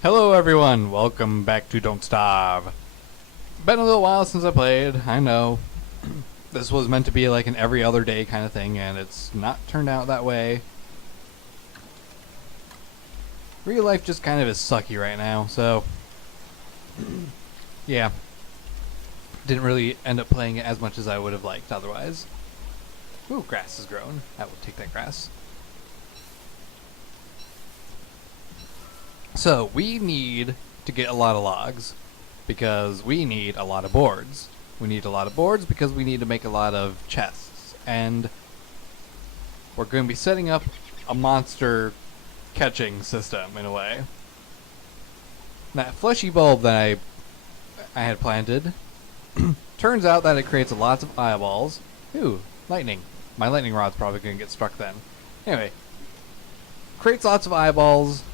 Hello everyone, welcome back to Don't Starve. Been a little while since I played, I know. This was meant to be like an every other day kind of thing, and it's not turned out that way. Real life just kind of is sucky right now, so... yeah. Didn't really end up playing it as much as I would have liked otherwise. Ooh, grass has grown. I will take that grass. So, we need to get a lot of logs, because we need a lot of boards. We need a lot of boards because we need to make a lot of chests. And we're going to be setting up a monster catching system, in a way. That fleshy bulb that I had planted, turns out that it creates lots of eyeballs. Ooh, lightning. My lightning rod's probably going to get struck then. Anyway, creates lots of eyeballs,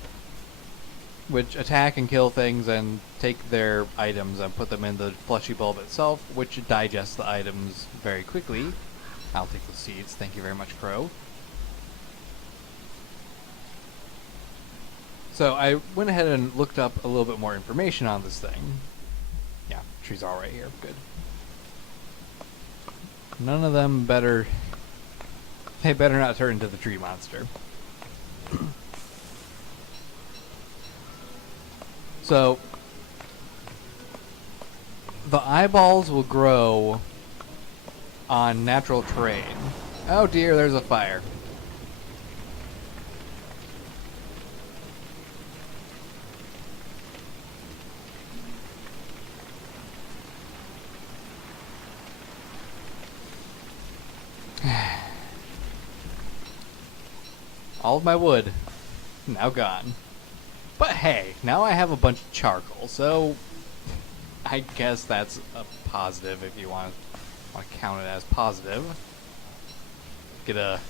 which attack and kill things and take their items and put them in the fleshy bulb itself, which digests the items very quickly. I'll take the seeds. Thank you very much, Crow. So I went ahead and looked up a little bit more information on this thing. Yeah, trees are all right here. Good. None of them better... They better not turn into the tree monster. So, the eyeballs will grow on natural terrain. Oh dear, there's a fire. All of my wood, now gone. But hey, now I have a bunch of charcoal, so I guess that's a positive if you want to count it as positive. Get a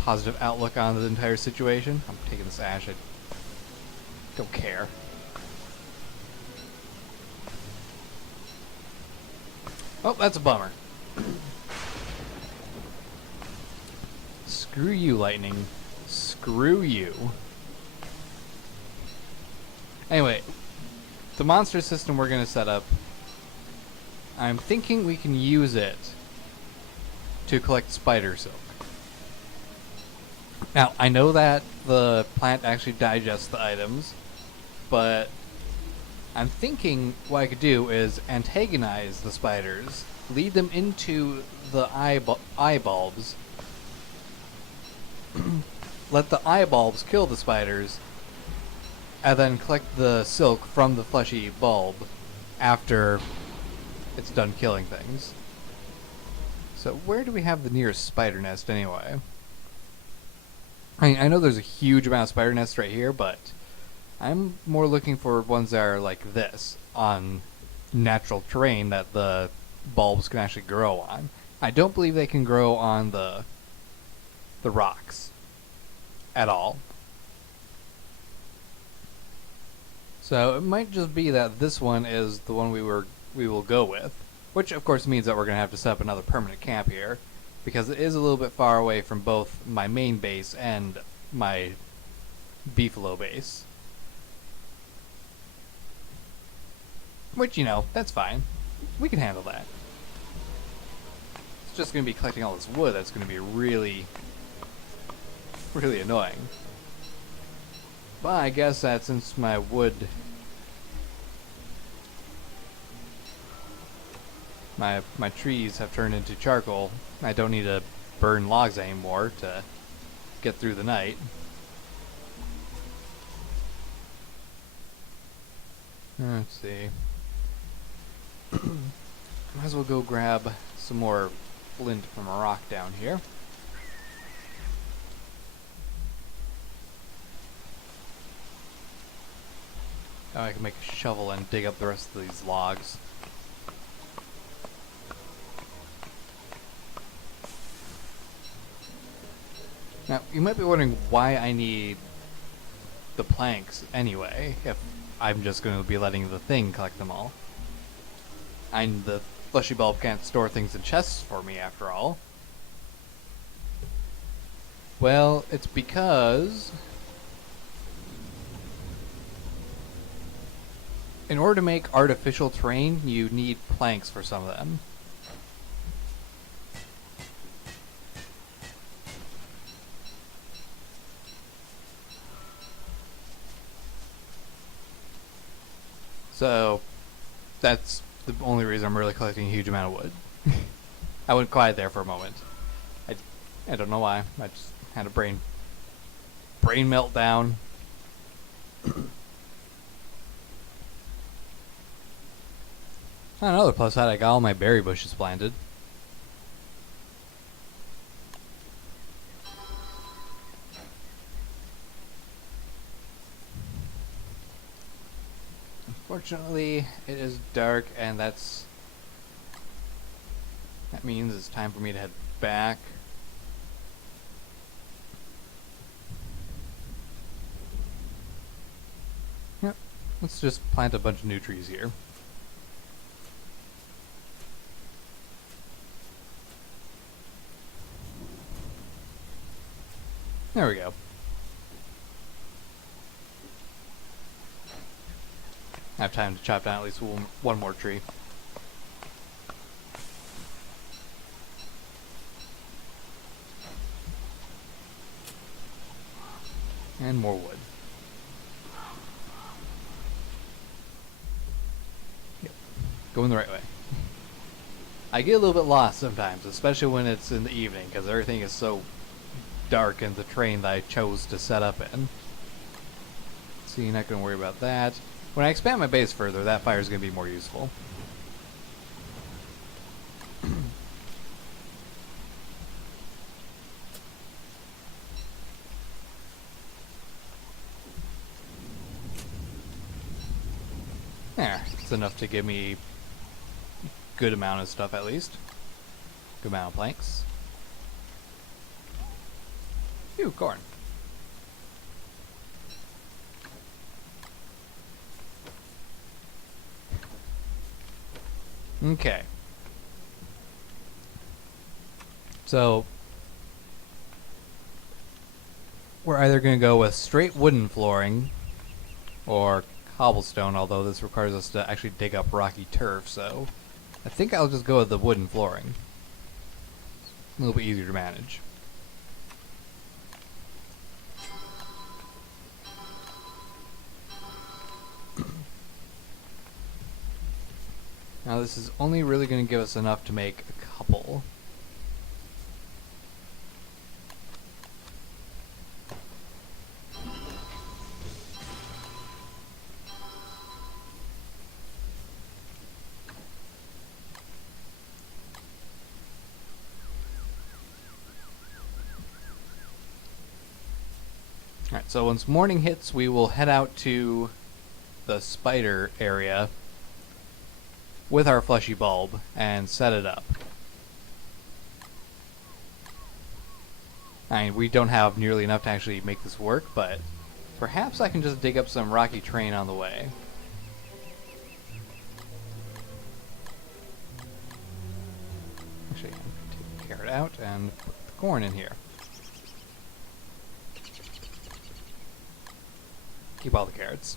positive outlook on the entire situation. I'm taking this ash. I don't care. Oh, that's a bummer. Screw you, lightning. Screw you. Anyway, the monster system we're going to set up, I'm thinking we can use it to collect spider silk. Now, I know that the plant actually digests the items, but I'm thinking what I could do is antagonize the spiders, lead them into the eye bulbs, let the eye bulbs kill the spiders, and then collect the silk from the fleshy bulb after it's done killing things. So where do we have the nearest spider nest anyway? I know there's a huge amount of spider nests right here, but I'm more looking for ones that are like this, on natural terrain that the bulbs can actually grow on. I don't believe they can grow on the rocks at all. So it might just be that this one is the one we will go with, which of course means that we're going to have to set up another permanent camp here, because it is a little bit far away from both my main base and my beefalo base. Which, you know, that's fine. We can handle that. It's just going to be collecting all this wood that's going to be really, really annoying. But I guess that since my wood... My trees have turned into charcoal, I don't need to burn logs anymore to get through the night. Let's see. Might as well go grab some more flint from a rock down here. Now I can make a shovel and dig up the rest of these logs. Now, you might be wondering why I need the planks anyway, if I'm just going to be letting the thing collect them all. The fleshy bulb can't store things in chests for me, after all. Well, it's because in order to make artificial terrain, you need planks for some of them. So that's the only reason I'm really collecting a huge amount of wood. I went quiet there for a moment. I don't know why. I just had a brain meltdown. On another plus side, I got all my berry bushes planted. Unfortunately, it is dark, and that means it's time for me to head back. Yep, let's just plant a bunch of new trees here. There we go. I have time to chop down at least one more tree. And more wood. Yep. Going the right way. I get a little bit lost sometimes, especially when it's in the evening, because everything is so dark in the terrain that I chose to set up in. So you're not going to worry about that. When I expand my base further, that fire is going to be more useful. There, it's enough to give me a good amount of stuff at least. Good amount of planks. Phew, corn. Okay. So we're either going to go with straight wooden flooring or cobblestone, although this requires us to actually dig up rocky turf, so I think I'll just go with the wooden flooring. A little bit easier to manage. Now this is only really going to give us enough to make a couple. Alright, so once morning hits, we will head out to the spider area with our fleshy bulb and set it up. I mean, we don't have nearly enough to actually make this work, but perhaps I can just dig up some rocky terrain on the way. Actually, I'm going to take the carrot out and put the corn in here. Keep all the carrots.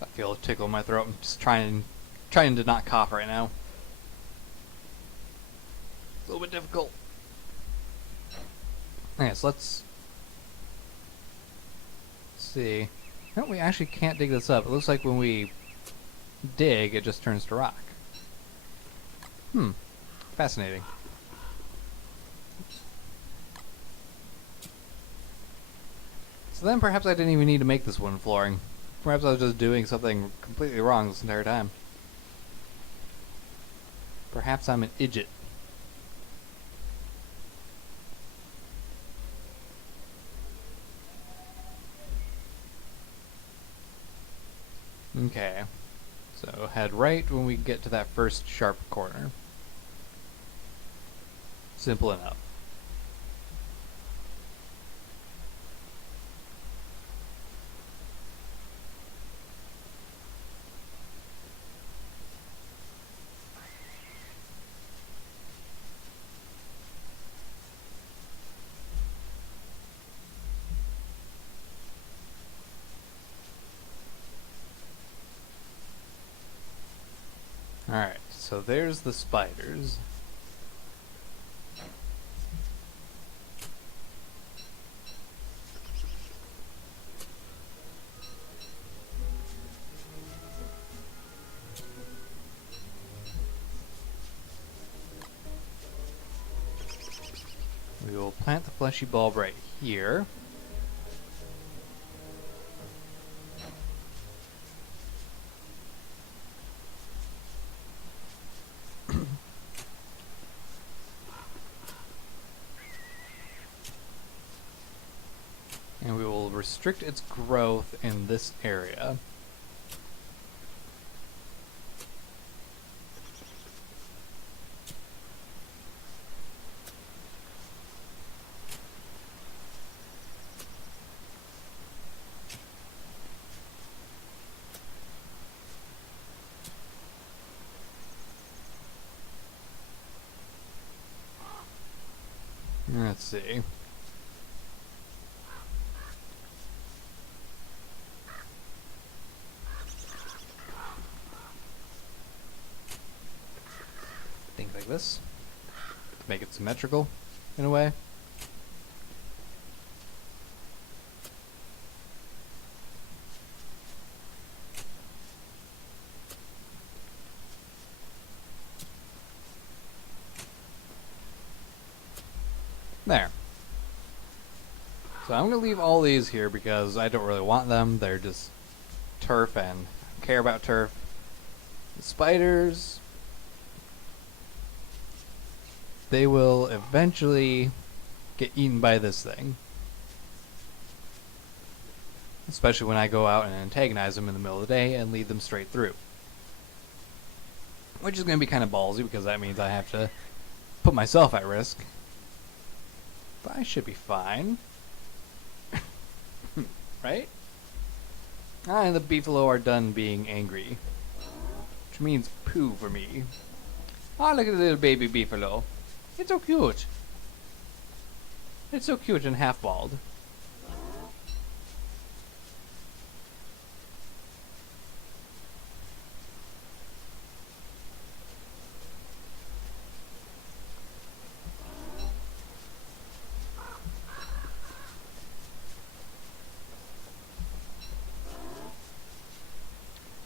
I feel a tickle in my throat. I'm just trying to not cough right now. It's a little bit difficult. Okay, so let's see. No, we actually can't dig this up. It looks like when we dig, it just turns to rock. Fascinating. So then perhaps I didn't even need to make this wooden flooring. Perhaps I was just doing something completely wrong this entire time. Perhaps I'm an idiot. Okay. So head right when we get to that first sharp corner. Simple enough. Alright, so there's the spiders. We will plant the fleshy bulb right here. And we will restrict its growth in this area. Let's see. Things like this. To make it symmetrical, in a way. There. So I'm going to leave all these here because I don't really want them. They're just turf and I care about turf. The spiders, they will eventually get eaten by this thing. Especially when I go out and antagonize them in the middle of the day and lead them straight through. Which is going to be kind of ballsy because that means I have to put myself at risk. But I should be fine. Right? And the beefalo are done being angry. Which means poo for me. Oh, look at the little baby beefalo. It's so cute. It's so cute and half bald.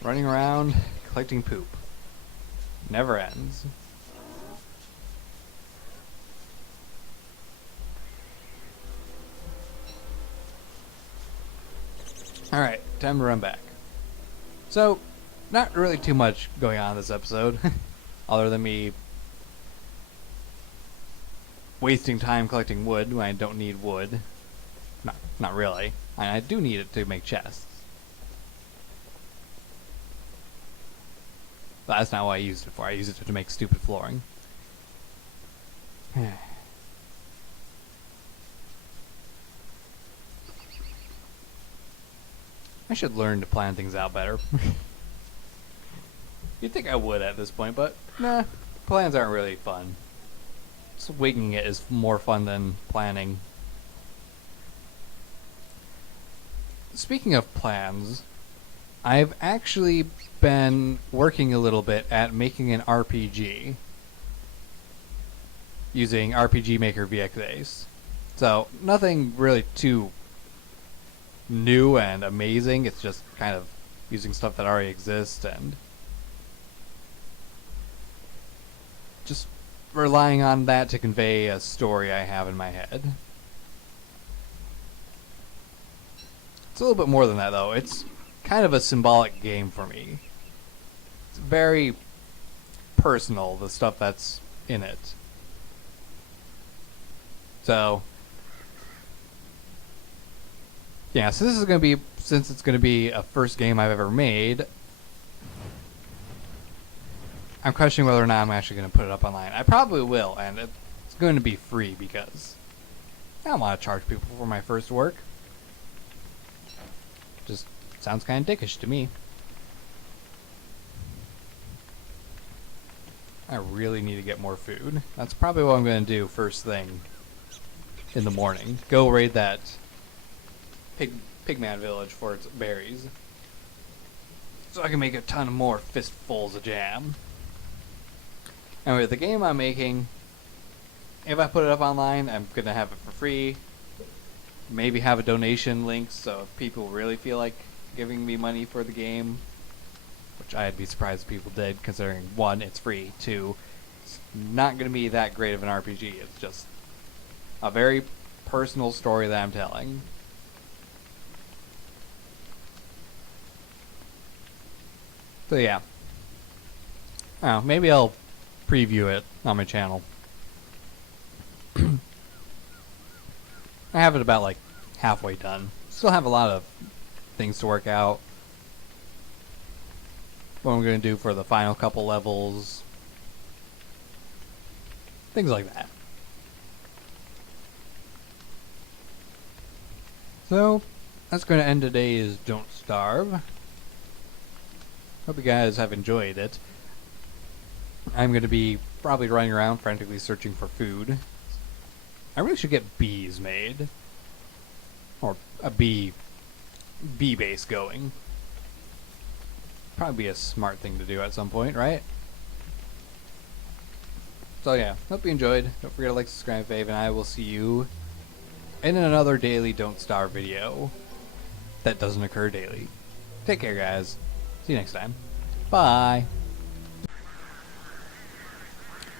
Running around, collecting poop. Never ends. Alright, time to run back. So, not really too much going on in this episode, other than me wasting time collecting wood when I don't need wood. Not really. I do need it to make chests. But that's not what I used it for. I used it to make stupid flooring. I should learn to plan things out better. You'd think I would at this point, but nah, plans aren't really fun. Just winging it is more fun than planning. Speaking of plans, I've actually been working a little bit at making an RPG using RPG Maker VX. So nothing really too new and amazing. It's just kind of using stuff that already exists and just relying on that to convey a story I have in my head. It's a little bit more than that, though. It's kind of a symbolic game for me. It's very personal, the stuff that's in it. So, yeah, so this is going to be, since it's going to be a first game I've ever made, I'm questioning whether or not I'm actually going to put it up online. I probably will, and it's going to be free because I don't want to charge people for my first work. Just sounds kind of dickish to me. I really need to get more food. That's probably what I'm going to do first thing in the morning. Go raid that pigman village for its berries. So I can make a ton more fistfuls of jam. Anyway, the game I'm making, if I put it up online, I'm going to have it for free. Maybe have a donation link, so if people really feel like giving me money for the game, which I'd be surprised if people did, considering 1, it's free, 2, it's not going to be that great of an RPG. It's just a very personal story that I'm telling. So yeah. I don't know, maybe I'll preview it on my channel. I have it about like halfway done. Still have a lot of things to work out. What I'm going to do for the final couple levels. Things like that. So, that's going to end today's Don't Starve. Hope you guys have enjoyed it. I'm going to be probably running around frantically searching for food. I really should get bees made. Or a bee base going. Probably be a smart thing to do at some point, right? So yeah, hope you enjoyed. Don't forget to like, subscribe, fave, and I will see you in another daily Don't Starve video that doesn't occur daily. Take care, guys. See you next time. Bye.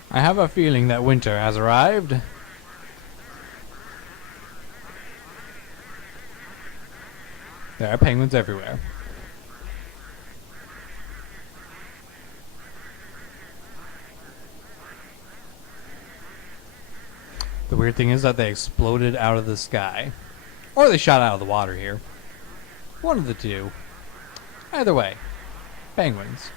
I have a feeling that winter has arrived. There are penguins everywhere. The weird thing is that they exploded out of the sky. Or they shot out of the water here. One of the two. Either way, penguins.